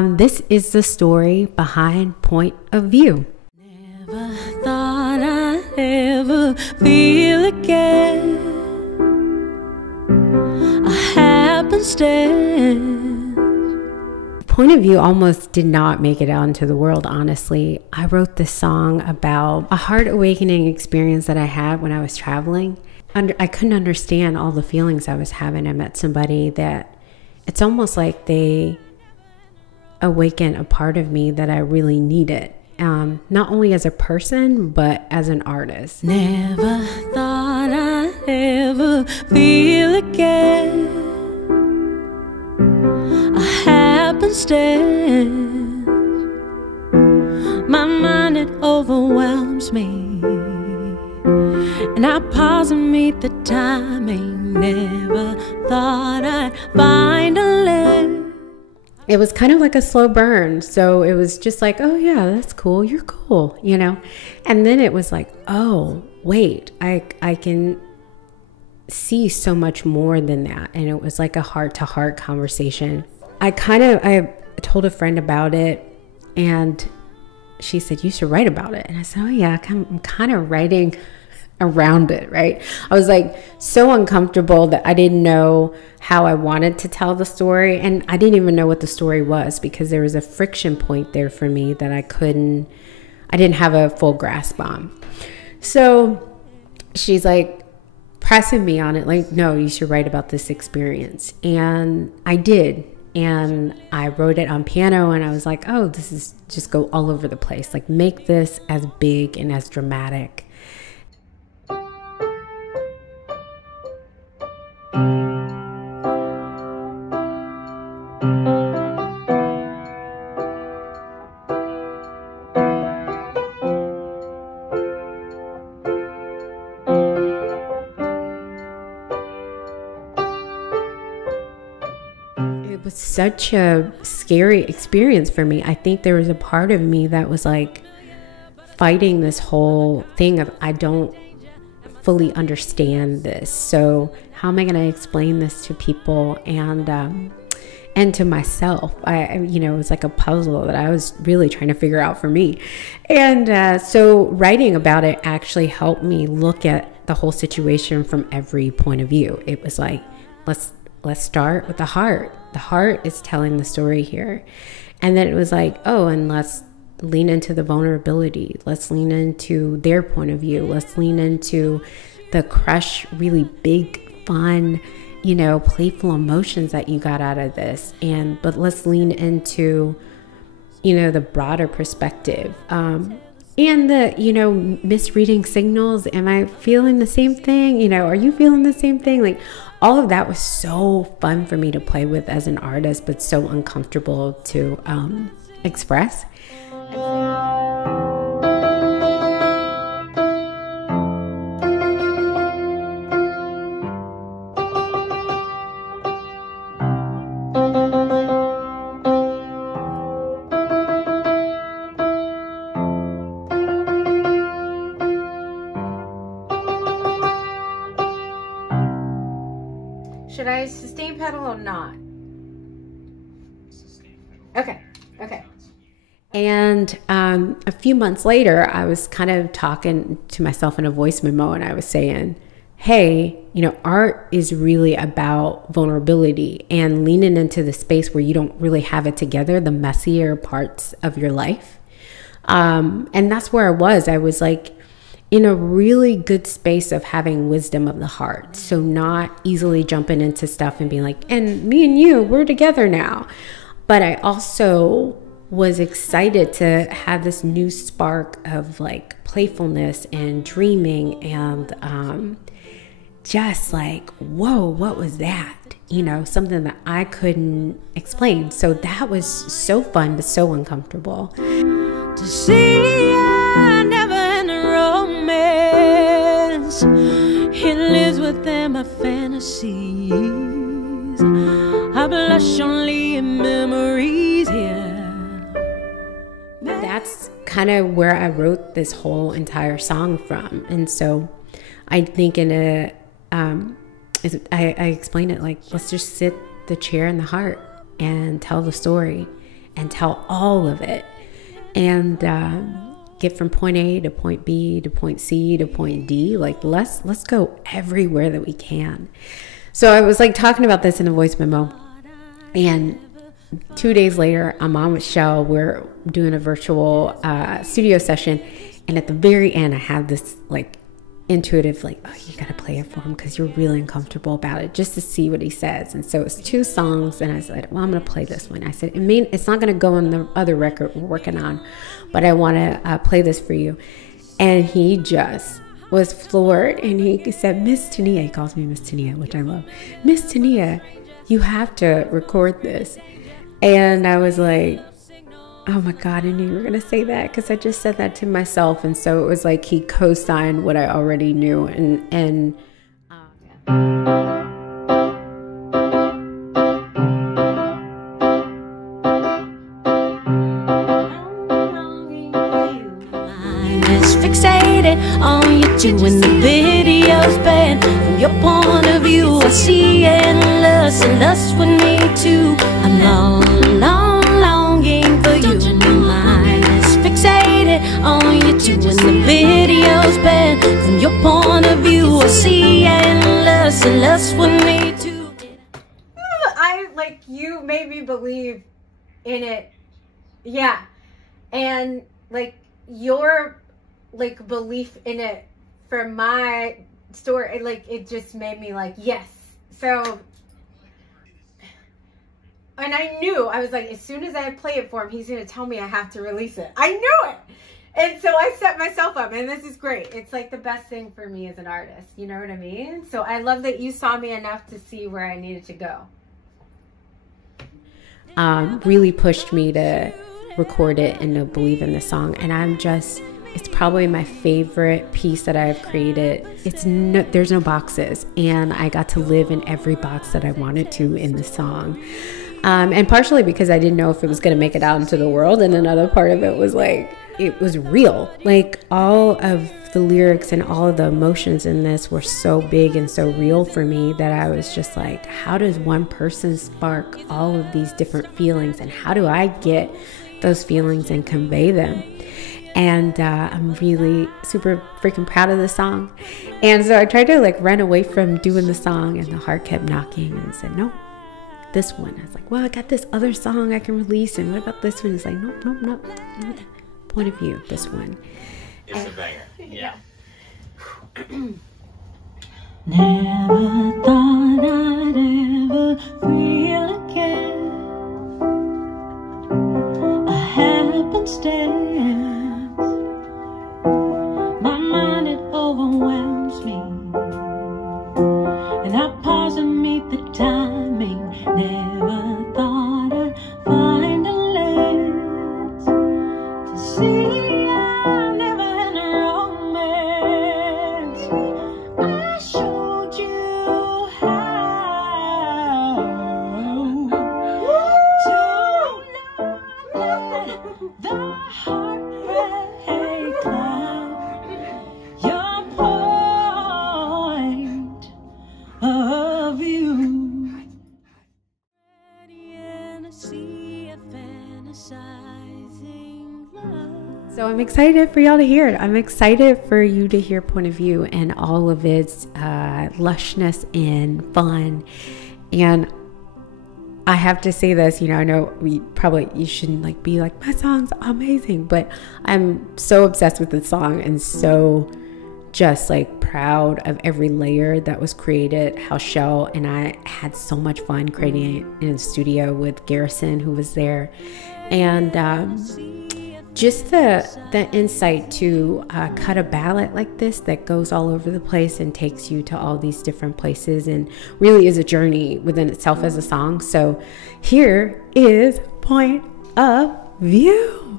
This is the story behind Point of View. Never thought I'd ever feel again. A happenstance. Point of View almost did not make it out into the world, honestly. I wrote this song about a heart awakening experience that I had when I was traveling. I couldn't understand all the feelings I was having. I met somebody that it's almost like they awakened a part of me that I really needed. Not only as a person, but as an artist. Never thought I'd ever feel again. A happenstance. My mind, it overwhelms me, and I pause and meet the timing. Never thought I'd find a land. It was kind of like a slow burn. So it was just like, oh yeah, that's cool. You're cool, you know? And then it was like, oh, wait, I can see so much more than that. And it was like a heart-to-heart conversation. I told a friend about it, and she said, you should write about it. And I said, oh yeah, I'm kind of writing around it, right? I was like so uncomfortable that I didn't know how I wanted to tell the story, and I didn't even know what the story was because there was a friction point there for me that I didn't have a full grasp on. So she's like pressing me on it, like, no, you should write about this experience. And I did. And I wrote it on piano, and I was like, oh, this is just go all over the place. Like, make this as big and as dramatic. It was such a scary experience for me. I think there was a part of me that was like fighting this whole thing of, I don't fully understand this. So how am I going to explain this to people and to myself? It was like a puzzle that I was really trying to figure out for me. And so writing about it actually helped me look at the whole situation from every point of view. It was like, let's start with the heart. The heart is telling the story here. And then it was like, oh, and let's lean into the vulnerability. Let's lean into their point of view. Let's lean into the crush, really big, fun, playful emotions that you got out of this. But let's lean into, the broader perspective. And the, misreading signals. Am I feeling the same thing? Are you feeling the same thing? Like, all of that was so fun for me to play with as an artist, but so uncomfortable to express. Should I sustain pedal or not? Okay. And a few months later, I was kind of talking to myself in a voice memo, and I was saying, hey, art is really about vulnerability and leaning into the space where you don't really have it together, the messier parts of your life. And that's where I was like, in a really good space of having wisdom of the heart. So not easily jumping into stuff and being like, and me and you, we're together now. But I also was excited to have this new spark of like playfulness and dreaming and just like, whoa, what was that? Something that I couldn't explain. So that was so fun, but so uncomfortable. To see I never in a romance. It lives within my fantasies. I blush only in memories here. That's kind of where I wrote this whole entire song from. And so I think I explain it like, let's just sit the chair in the heart and tell the story. and tell all of it, and get from point A to point B to point C to point D. Like, let's go everywhere that we can. So I was like talking about this in a voice memo, and 2 days later, I'm on with Shell. We're doing a virtual studio session, and at the very end, I have this like intuitive, like, oh, you gotta play it for him because you're really uncomfortable about it, just to see what he says. And so it's 2 songs, and I said, well, I'm gonna play this one. I said, it's not gonna go on the other record we're working on, but I want to play this for you. And he just was floored, and he said, Miss Teneia, he calls me Miss Teneia, which I love. Miss Teneia, you have to record this. And I was like, oh my God, I knew you were going to say that, because I just said that to myself. And so it was like he co-signed what I already knew. And fixated on you two in the videos banned. From your point of view, I see endless and lust with me too. I'm longing for you. My mind is fixated on you two in the videos banned. From your point of view, I see endless and lust with me too. You made me believe in it. Yeah. And like your like belief in it for my story, like it just made me like, yes. So, and I knew, I was like, as soon as I play it for him, he's gonna tell me I have to release it. I knew it. And so I set myself up, and this is great. It's like the best thing for me as an artist, you know what I mean? So I love that you saw me enough to see where I needed to go. Really pushed me to record it and to believe in the song. And it's probably my favorite piece that I've created. There's no boxes, and I got to live in every box that I wanted to in the song. And partially because I didn't know if it was going to make it out into the world. And another part of it was like, it was real. Like all of the lyrics and all of the emotions in this were so big and so real for me that I was just like, how does one person spark all of these different feelings, and how do I get those feelings and convey them? And I'm really super freaking proud of the song. And so I tried to like run away from doing the song, and the heart kept knocking and said, no, this one. I was like, well, I got this other song I can release, and what about this one? It's like, nope. Point of view, this one. It's a banger. Yeah. Never thought I'd ever feel again. A happenstance. My mind, it overwhelms me, and I pause and meet the timing. Never thought I'd find a lens to see I never had a romance. I showed you how to not let the heartbreak cloud your point of view. So I'm excited for y'all to hear it. I'm excited for you to hear point of view and all of its lushness and fun. And I have to say this, I know you shouldn't like be like, my song's amazing, but I'm so obsessed with this song and so just like proud of every layer that was created, how Shell and I had so much fun creating it in the studio with Garrison, who was there. And just the insight to cut a ballad like this that goes all over the place and takes you to all these different places and really is a journey within itself as a song. So here is Point of View.